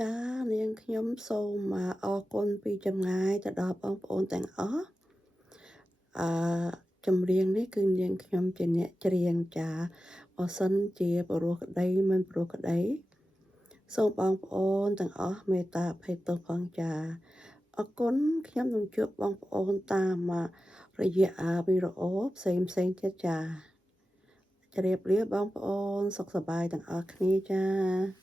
ចានាងខ្ញុំសូមអរគុណពីចម្ងាយទៅដល់បងប្អូនទាំងអស់អឺចម្រៀងនេះគឺនាងខ្ញុំជាអ្នកច្រៀងចាបើសិនជាព្រោះក្តីមិនព្រោះក្តីសូមបងប្អូនទាំងអស់មេត្តាអភ័យទោសផងចាអរគុណខ្ញុំនឹងជួបបងប្អូនតាមរយៈវីដេអូផ្សេងទៀតចាជម្រាបលាបងប្អូនសុខសប្បាយទាំងអស់គ្នាចា